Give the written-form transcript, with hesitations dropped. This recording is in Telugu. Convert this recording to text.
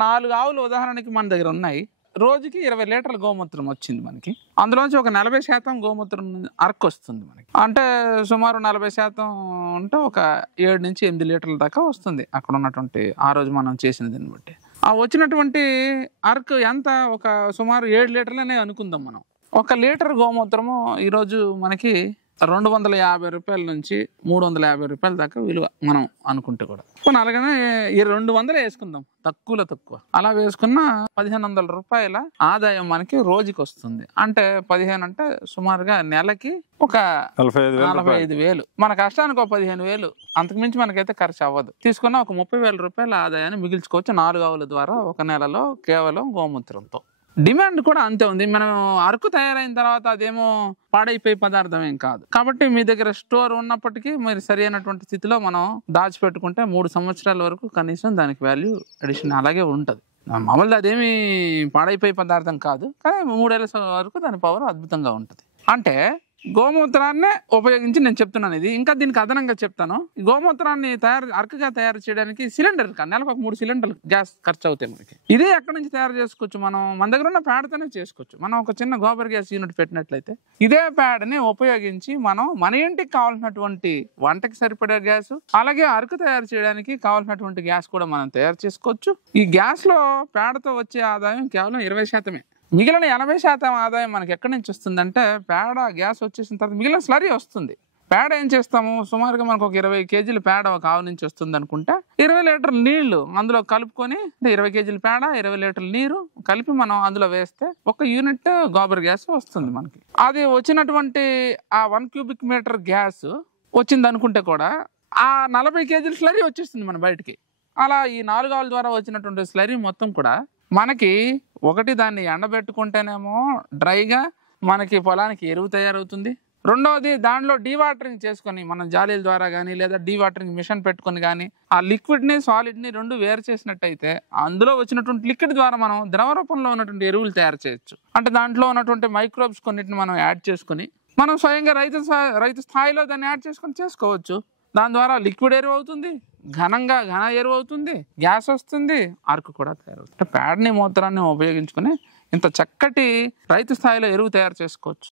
4 ఆవులు ఉదాహరణకి మన దగ్గర ఉన్నాయి. రోజుకి 20 లీటర్ల గోమూత్రం వచ్చింది మనకి. అందులోంచి ఒక 40% గోమూత్రం అరకొస్తుంది మనకి. అంటే సుమారు 40% అంటే ఒక 7-8 లీటర్ల దాకా వస్తుంది అక్కడ ఉన్నటువంటి ఆ రోజు మనం చేసిన దీన్ని బట్టి. ఆ వచ్చినటువంటి అరకు ఎంత? ఒక సుమారు 7 లీటర్లనే అనుకుందాం మనం. 1 లీటర్ గోమూత్రము ఈరోజు మనకి 250 రూపాయల నుంచి 350 రూపాయల దాకా విలువ మనం అనుకుంటే కూడా. అలాగనే 200 వేసుకుందాం, తక్కువలో తక్కువ. అలా వేసుకున్న 1500 రూపాయల ఆదాయం మనకి రోజుకి వస్తుంది. అంటే 15 అంటే సుమారుగా నెలకి ఒక 45,000. మన కష్టానికి ఒక 15,000, అంతకుమించి మనకైతే ఖర్చు అవ్వదు. తీసుకున్న ఒక 30,000 రూపాయల ఆదాయాన్ని మిగిల్చుకోవచ్చు 4 ఆవుల ద్వారా ఒక నెలలో కేవలం గోమూత్రంతో. డిమాండ్ కూడా అంతే ఉంది. మనం అరకు తయారైన తర్వాత అదేమో పాడైపోయే పదార్థం ఏం కాదు. కాబట్టి మీ దగ్గర స్టోర్ ఉన్నప్పటికీ మీరు సరి అయినటువంటి స్థితిలో మనం దాచిపెట్టుకుంటే 3 సంవత్సరాల వరకు కనీసం దానికి వాల్యూ అడిషన్ అలాగే ఉంటుంది. మామూలుగా అదేమి పాడైపోయే పదార్థం కాదు, కానీ 3 ఏళ్ళ వరకు దాని పవర్ అద్భుతంగా ఉంటుంది. అంటే గోమూత్రాన్నే ఉపయోగించి నేను చెప్తున్నాను ఇది. ఇంకా దీనికి అదనంగా చెప్తాను. గోమూత్రాన్ని అరకుగా తయారు చేయడానికి సిలిండర్ నెలకు ఒక 3 సిలిండర్లు గ్యాస్ ఖర్చు అవుతాయి మనకి. ఇదే ఎక్కడి నుంచి తయారు చేసుకోవచ్చు? మనం మన దగ్గర ఉన్న పేడతోనే చేసుకోవచ్చు. మనం ఒక చిన్న గోబర్ గ్యాస్ యూనిట్ పెట్టినట్లయితే ఇదే పేడని ఉపయోగించి మనం మన ఇంటికి కావాల్సినటువంటి వంటకి సరిపడే గ్యాస్, అలాగే అరకు తయారు చేయడానికి కావాల్సినటువంటి గ్యాస్ కూడా మనం తయారు చేసుకోవచ్చు. ఈ గ్యాస్ లో పేడతో వచ్చే ఆదాయం కేవలం 20%. మిగిలిన 80% ఆదాయం మనకి ఎక్కడి నుంచి వస్తుందంటే, పేడ గ్యాస్ వచ్చేసిన తర్వాత మిగిలిన స్లరీ వస్తుంది. పేడ ఏం చేస్తాము? సుమారుగా మనకు ఒక 20 కేజీల పేడ ఒక ఆవు నుంచి వస్తుంది అనుకుంటే 20 లీటర్ల నీళ్లు అందులో కలుపుకొని, 20 కేజీల పేడ 20 లీటర్ల నీరు కలిపి మనం అందులో వేస్తే 1 యూనిట్ గోబర్ గ్యాస్ వస్తుంది మనకి. అది వచ్చినటువంటి ఆ 1 క్యూబిక్ మీటర్ గ్యాస్ వచ్చింది అనుకుంటే కూడా ఆ 40 కేజీల స్లరీ వచ్చేస్తుంది మన బయటికి. అలా ఈ 4 ఆవుల ద్వారా వచ్చినటువంటి స్లరీ మొత్తం కూడా మనకి ఒకటి దాన్ని ఎండబెట్టుకుంటేనేమో డ్రైగా మనకి పొలానికి ఎరువు తయారవుతుంది. రెండవది దానిలో డీవాటరింగ్ చేసుకొని మనం జాలీల ద్వారా కానీ లేదా డీవాటరింగ్ మిషన్ పెట్టుకొని కానీ ఆ లిక్విడ్ని సాలిడ్ని 2 వేరు చేసినట్టయితే అందులో వచ్చినటువంటి లిక్విడ్ ద్వారా మనం ద్రవ రూపంలో ఉన్నటువంటి ఎరువులు తయారు చేయొచ్చు. అంటే దాంట్లో ఉన్నటువంటి మైక్రోబ్స్ కొన్నిటిని మనం యాడ్ చేసుకొని మనం స్వయంగా రైతు స్థాయిలో దాన్ని యాడ్ చేసుకొని చేసుకోవచ్చు. దాని ద్వారా లిక్విడ్ ఎరువు అవుతుంది, ఘన ఎరువు అవుతుంది, గ్యాస్ వస్తుంది, అరకు కూడా తయారవుతుంది. పేడని మూత్రాన్ని ఉపయోగించుకుని ఇంత చక్కటి రైతు స్థాయిలో ఎరువు తయారు చేసుకోవచ్చు.